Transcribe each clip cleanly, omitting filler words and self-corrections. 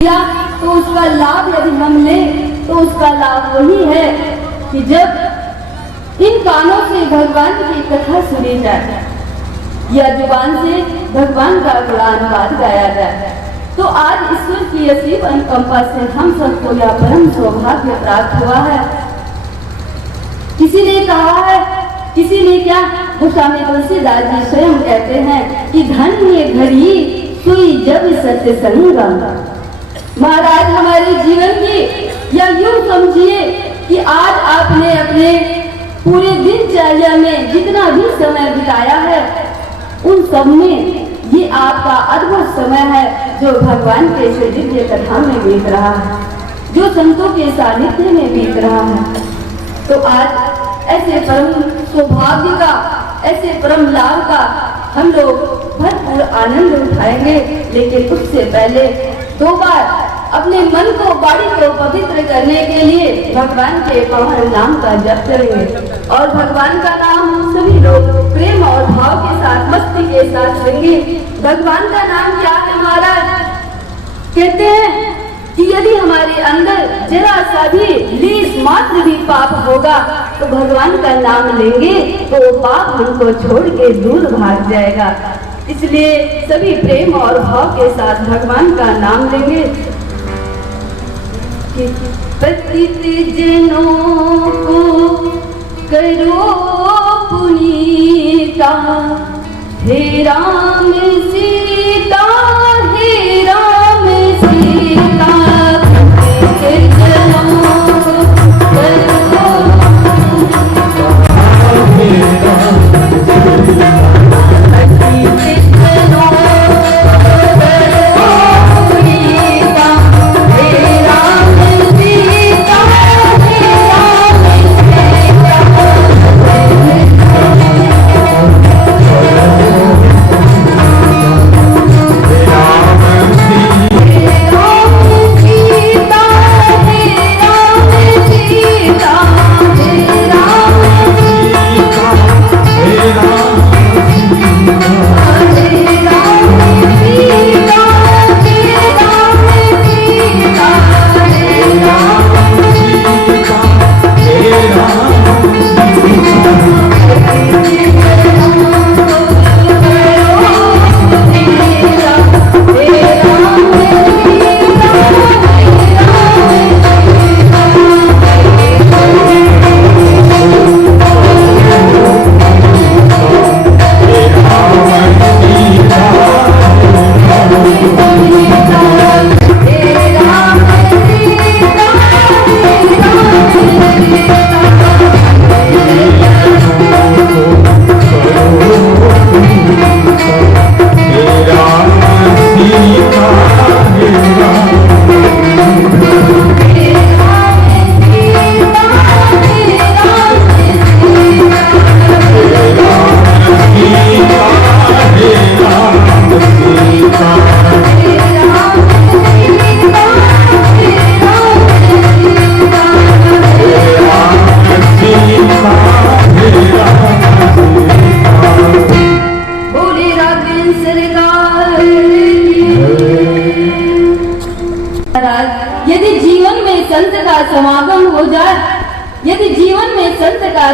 किया तो उसका लाभ यदि हम लें तो उसका लाभ वही है कि जब इन कानों से भगवान की कथा सुनी जाए या जुबान से भगवान का गुणानुवाद गाया जाए, तो आज ईश्वर की असीम अनुकंपा से हम सबको यह परम सौभाग्य प्राप्त हुआ है। किसी ने कहा है, किसी ने क्या, गोस्वामी तुलसीदास जी स्वयं कहते हैं कि धन्य घड़ी सुई जब सत्संग। महाराज हमारे जीवन की या यूं समझिए कि आज आपने अपने पूरे दिनचर्या में जितना भी समय बिताया है उन सब में ये आपका अद्भुत समय है जो भगवान के इस दिव्य कथा में बीत रहा है, जो संतों के सानिध्य में बीत रहा है। तो आज ऐसे परम सौभाग्य का, ऐसे परम लाभ का हम लोग भरपूर आनंद उठाएंगे, लेकिन उससे पहले दो बार अपने मन को, बाड़ी को पवित्र करने के लिए भगवान के पवित्र नाम का जप करेंगे। और भगवान का नाम सभी लोग प्रेम और भाव के साथ, मस्ती के साथ लेंगे। भगवान का नाम क्या है महाराज? कहते हैं कि यदि हमारे अंदर जरा सा भी लीस मात्र भी पाप होगा तो भगवान का नाम लेंगे तो वो पाप हमको छोड़ के दूर भाग जाएगा। इसलिए सभी प्रेम और भाव के साथ भगवान का नाम लेंगे। पतित जनों को करो पुनीता, हे राम सीता, हे राम सीता। पतित जनों को करो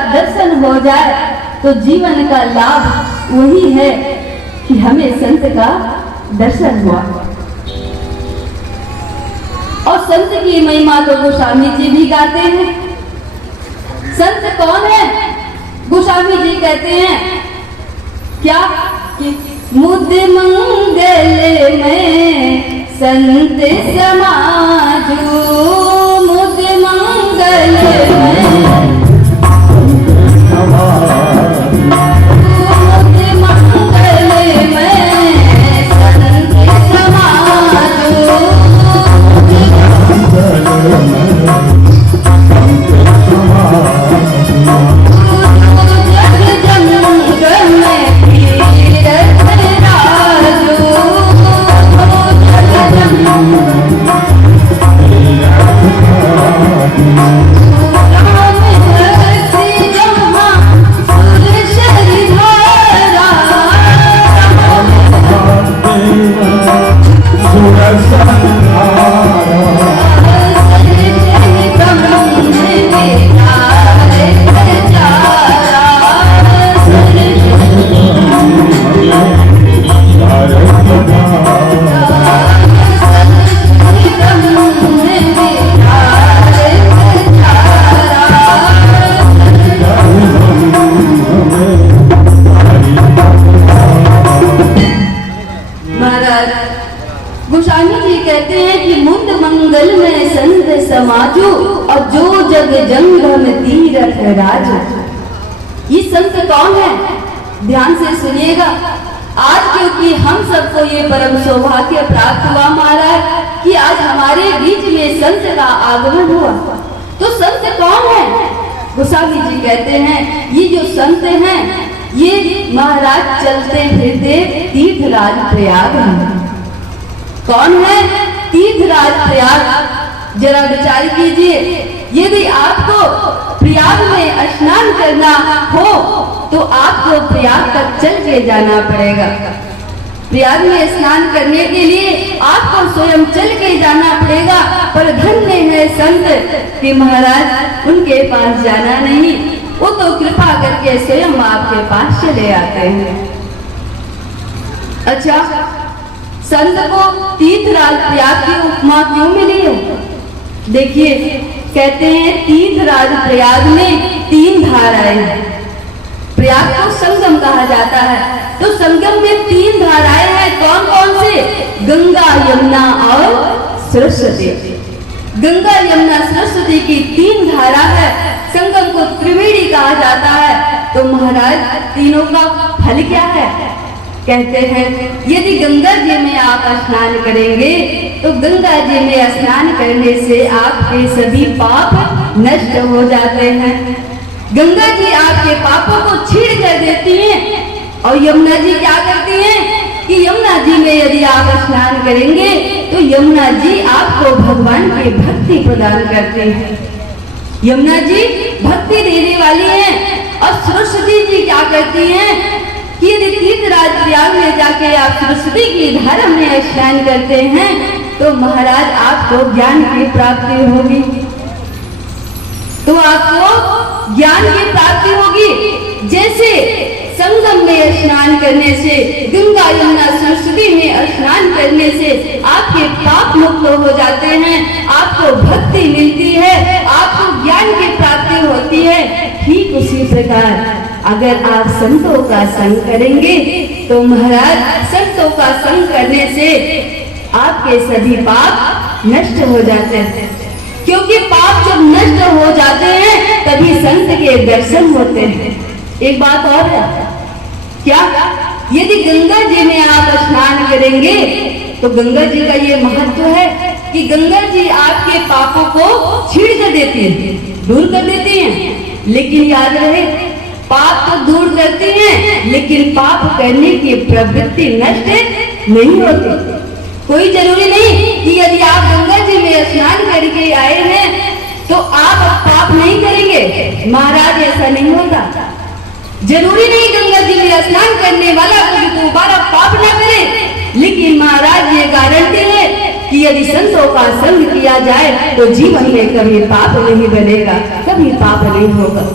दर्शन हो जाए तो जीवन का लाभ वही है कि हमें संत का दर्शन हुआ। और संत की महिमा तो गोस्वामी जी भी गाते हैं। संत कौन है? गोस्वामी जी कहते हैं क्या कि मुद मंगल में संत समाजू, मुद मंगल में Oh कहते हैं कि मुंद मंगल में संत समाजो और जो जग जंगम तीरथ राजो। ये संत कौन है? ध्यान से सुनिएगा। आज क्योंकि हम सबको ये परम सौभाग्य प्राप्त हुआ महाराज कि आज हमारे बीच में संत का आगमन हुआ। तो संत कौन है? गोस्वामी जी कहते हैं ये जो संत हैं ये महाराज चलते फिरते तीर्थराज प्रयाग हैं। कौन है? तीर्थराज प्रयाग। जरा विचार कीजिए, यदि आपको प्रयाग में स्नान करना हो तो आपको प्रयाग तक चल के जाना पड़ेगा। प्रयाग में स्नान करने के लिए आपको स्वयं चल के जाना पड़ेगा। पर धन्य है संत कि महाराज उनके पास जाना नहीं, वो तो कृपा करके स्वयं आपके पास चले आते हैं। अच्छा, संत को तीर्थराज प्रयाग की उपमा क्यों मिली है? देखिए, कहते हैं तीर्थराज प्रयाग में 3 धाराएं हैं। प्रयाग को संगम कहा जाता है, तो संगम में 3 धाराएं हैं। कौन कौन से? गंगा, यमुना और सरस्वती। गंगा, यमुना, सरस्वती की 3 धारा है। संगम को त्रिवेणी कहा जाता है। तो महाराज तीनों का फल क्या है? कहते हैं यदि गंगा जी में आप स्नान करेंगे तो गंगा जी में स्नान करने से आपके सभी पाप नष्ट हो जाते हैं। गंगा जी आपके पापों को छीड़ कर देती हैं। और यमुना जी क्या करती हैं कि यमुना जी में यदि आप स्नान करेंगे तो यमुना जी आपको भगवान की भक्ति प्रदान करते हैं। यमुना जी भक्ति देने वाली हैं। और सरस्वती जी क्या करती हैं कि यदि तीर्थराज प्रयाग में जाके आप सरस्वती की धारा में स्नान करते हैं तो महाराज आपको ज्ञान की प्राप्ति होगी। तो आपको ज्ञान की प्राप्ति होगी। जैसे संगम में स्नान करने से, गंगा, यमुना, सरस्वती में स्नान करने से आपके पाप मुक्त हो जाते हैं, आपको भक्ति मिलती है, आपको ज्ञान की प्राप्ति होती है। ठीक उसी प्रकार अगर आप संतों का संग करेंगे तो महाराज संतों का संग करने से आपके सभी पाप नष्ट हो जाते हैं। क्योंकि पाप जब नष्ट हो जाते हैं तभी संत के दर्शन होते हैं। एक बात और है, क्या? यदि गंगा जी में आप स्नान करेंगे तो गंगा जी का ये महत्व है कि गंगा जी आपके पापों को छीड़ कर देती है, दूर कर देती हैं। लेकिन याद रहे, पाप तो दूर करती हैं लेकिन पाप करने की प्रवृत्ति नष्ट नहीं होती। कोई जरूरी नहीं कि यदि आप गंगा जी में स्नान करके आए हैं तो आप अब पाप नहीं करेंगे। महाराज ऐसा नहीं होता। जरूरी नहीं गंगा जी में स्नान करने वाला कभी दोबारा पाप ना करे, लेकिन महाराज ये गारंटी है कि यदि संतों का संग किया जाए तो जीवन में कभी पाप नहीं बनेगा, कभी पाप नहीं होगा।